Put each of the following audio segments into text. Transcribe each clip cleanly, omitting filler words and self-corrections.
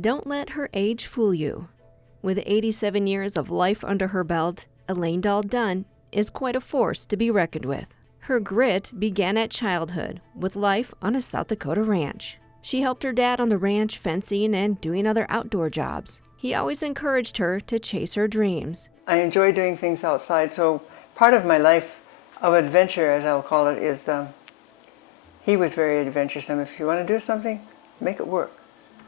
Don't let her age fool you. With 87 years of life under her belt, Elaine Dunn is quite a force to be reckoned with. Her grit began at childhood with life on a South Dakota ranch. She helped her dad on the ranch fencing and doing other outdoor jobs. He always encouraged her to chase her dreams. I enjoy doing things outside, so part of my life of adventure, as I'll call it, is he was very adventuresome. If you want to do something, make it work.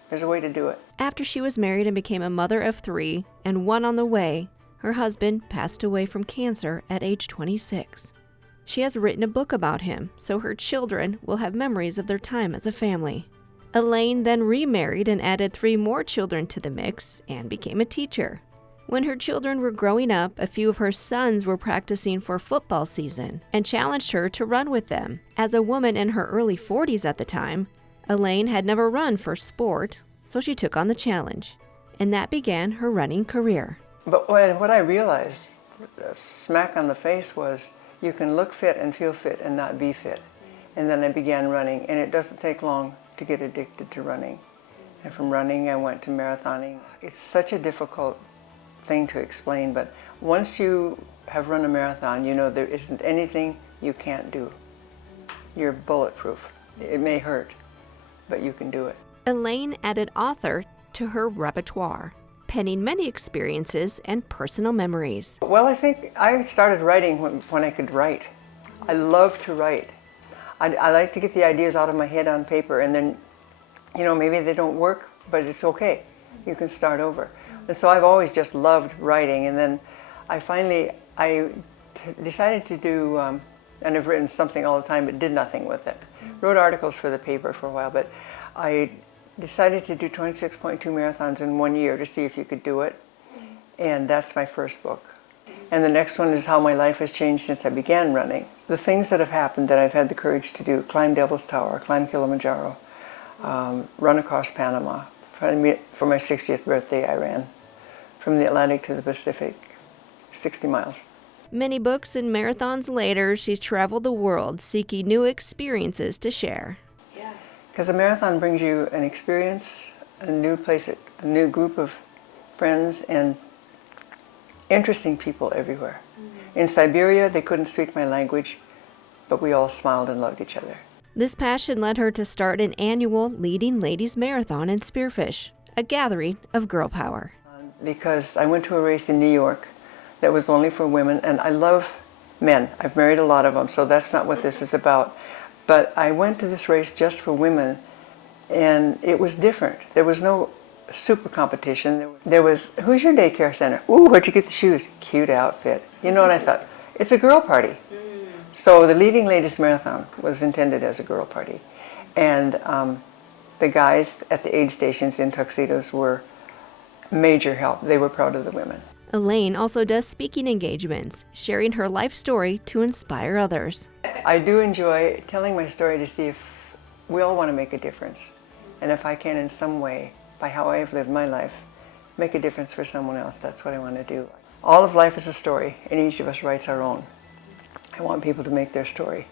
There's a way to do it. After she was married and became a mother of 3 and 1 on the way, her husband passed away from cancer at age 26. She has written a book about him, so her children will have memories of their time as a family. Elaine then remarried and added 3 more children to the mix and became a teacher. When her children were growing up, a few of her sons were practicing for football season and challenged her to run with them. As a woman in her early 40s at the time, Elaine had never run for sport, so she took on the challenge, and that began her running career. But what I realized, the smack on the face, was you can look fit and feel fit and not be fit. And then I began running, and it doesn't take long to get addicted to running. And from running, I went to marathoning. It's such a difficult thing to explain, but once you have run a marathon, you know there isn't anything you can't do. You're bulletproof. It may hurt, but you can do it. Elaine added author to her repertoire, penning many experiences and personal memories. Well, I think I started writing when I could write. I love to write. I like to get the ideas out of my head on paper, and then, you know, maybe they don't work, but it's okay. You can start over. And so I've always just loved writing, and then I decided to do, and I've written something all the time, but did nothing with it. Wrote articles for the paper for a while, but I decided to do 26.2 marathons in 1 year to see if you could do it, and that's my first book. And the next one is how my life has changed since I began running. The things that have happened that I've had the courage to do: climb Devil's Tower, climb Kilimanjaro, run across Panama. For my 60th birthday, I ran from the Atlantic to the Pacific, 60 miles. Many books and marathons later, she's traveled the world seeking new experiences to share. Because a marathon brings you an experience, a new place, a new group of friends, and interesting people everywhere. In Siberia, they couldn't speak my language, but we all smiled and loved each other. This passion led her to start an annual Leading Ladies Marathon in Spearfish, a gathering of girl power. Because I went to a race in New York that was only for women, and I love men. I've married a lot of them, so that's not what this is about. But I went to this race just for women, and it was different. There was no super competition. There was, who's your daycare center? Ooh, where'd you get the shoes? Cute outfit. You know, and I thought, it's a girl party. So the Leading Ladies Marathon was intended as a girl party. And the guys at the aid stations in tuxedos were major help. They were proud of the women. Elaine also does speaking engagements, sharing her life story to inspire others. I do enjoy telling my story to see if we all want to make a difference. And if I can in some way, by how I've lived my life, make a difference for someone else, that's what I want to do. All of life is a story, and each of us writes our own. I want people to make their story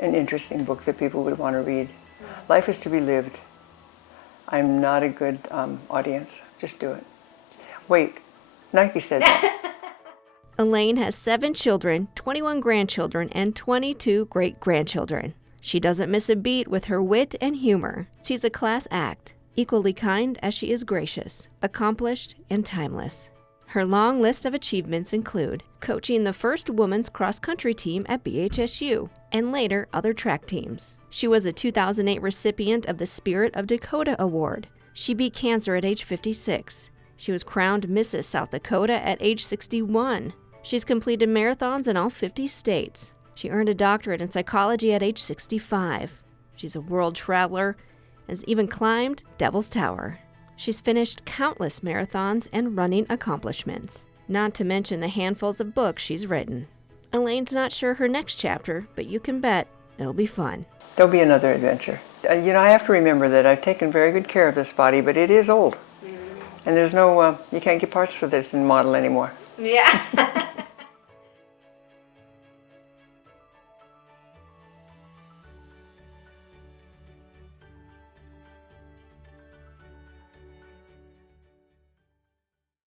an interesting book that people would want to read. Life is to be lived. I'm not a good audience. Just do it. Wait, Nike said that. Elaine has 7 children, 21 grandchildren, and 22 great-grandchildren. She doesn't miss a beat with her wit and humor. She's a class act, equally kind as she is gracious, accomplished, and timeless. Her long list of achievements include coaching the first women's cross-country team at BHSU, and later other track teams. She was a 2008 recipient of the Spirit of Dakota Award. She beat cancer at age 56. She was crowned Mrs. South Dakota at age 61. She's completed marathons in all 50 states. She earned a doctorate in psychology at age 65. She's a world traveler, has even climbed Devil's Tower. She's finished countless marathons and running accomplishments, not to mention the handfuls of books she's written. Elaine's not sure her next chapter, but you can bet it'll be fun. There'll be another adventure. You know, I have to remember that I've taken very good care of this body, but it is old. And there's no, you can't get parts for this in model anymore. Yeah.